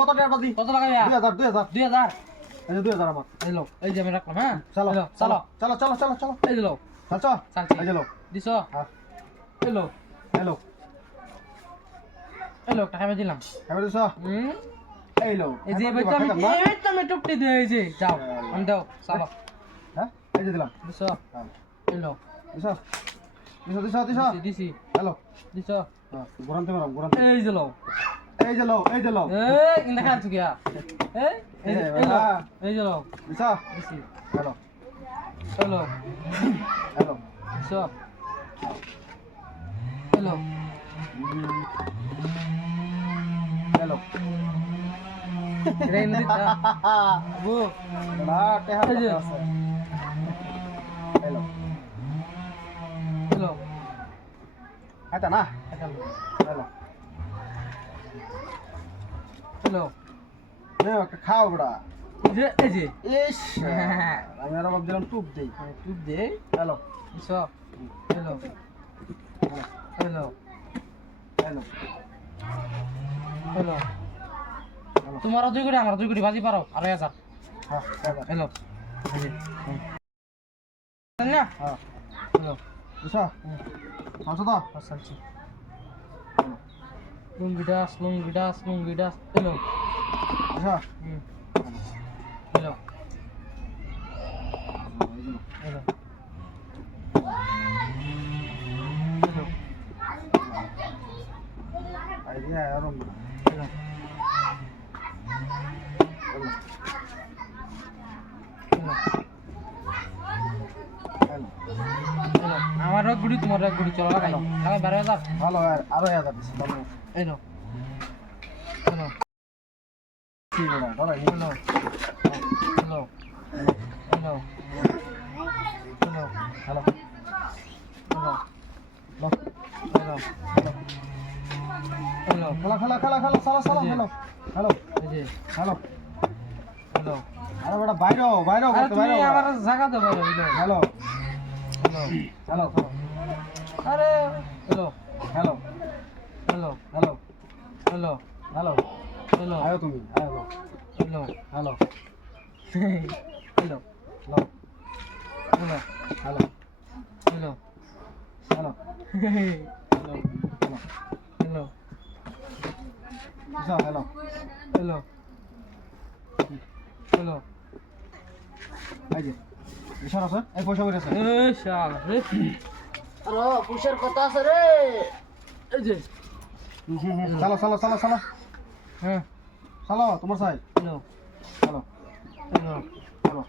কত টাকা বাজি? কত লাগাইয়া দুই হাজার দুই হাজার। দুই হাজার? এই যে দুই হাজার আমার। এই লো এই যে আমি রাখলাম হ্যাঁ? চলো চলো চলো। চলো চলো চলো এই যে লো চল চল। এই যে লো দিছ? হ্যাঁ। এই লো এই লো এই লো টাকা আমি দিলাম। এবার দিছ? হুম? এই লো এই যে এবার এবার তো আমি এই তো আমি টুকটি দিয়ে এই যে যাও আমি দাও চলো। হ্যাঁ? এই যে দিলাম। দিছ? হ্যাঁ। এই লো দিছ? দিছ দিছ দিছ? দিছি হ্যালো দিছ? হ্যাঁ ঘুরান্তে মারাম ঘুরান্তে। এই যে লো এই যে এই যে লও। এই ইন্দা কার তুই গিয়া। এই এই লও এই যে লও। দিছা hello. Hello. Hello. So hello. Hello রে ইন্দা বো না টেহা আছে। হ্যালো। হ্যালো। এটা না। এটা হ্যালো। হ্যালো। হ্যাঁ খাও ওরা যে এই যে। ইস হ্যাঁ। আমি আর ভাবছিলাম টুপ দেই। হ্যাঁ, টুপ দেই। হ্যালো। ইস হ্যালো। হ্যালো। হ্যালো। হ্যালো। তোমার দুই কোটি আমার দুই কোটি বাজি পারো। আর হাজার। হ্যালো। না হ্যাঁ। হ্যালো। বুঝছ আচ্ছা তো আচ্ছা Lungidas, lungidas, lungidas. Hello. Asha. Hmm. Hello. Hello. Idea yarum. Hello. আমারও গুড়ি তোমারও গুড়ি চলো কেন আগে বারো হাজার ভালো আরো হাজার এই নাও নাও কি বলা দাঁড়া এই নাও নাও নাও নাও হ্যালো নাও নাও নাও হ্যালো খেলা খেলা খেলা খেলা সালা সালা হ্যালো হ্যালো এই যে হ্যালো হ্যালো আরে বেটা বাইরে বাইরে বাইরে আমার জায়গা দাও বাইরে হ্যালো হ্যালো হ্যালো আরে hello hello hello hello hello hello hello আয়ো তুমি আয়ো hello hello. Hello hello hello hello. Hello hello. Hello hello hello hello. Hello hello. এই যে বিশাল আছে এই পয়সা করে আছে এ শালা রে আরে পুষের কথা আছে রে। এই যে। চালো চালো চালো চালো। হ্যাঁ। চালো তোমার সাই চালো। হ্যালো। চালো।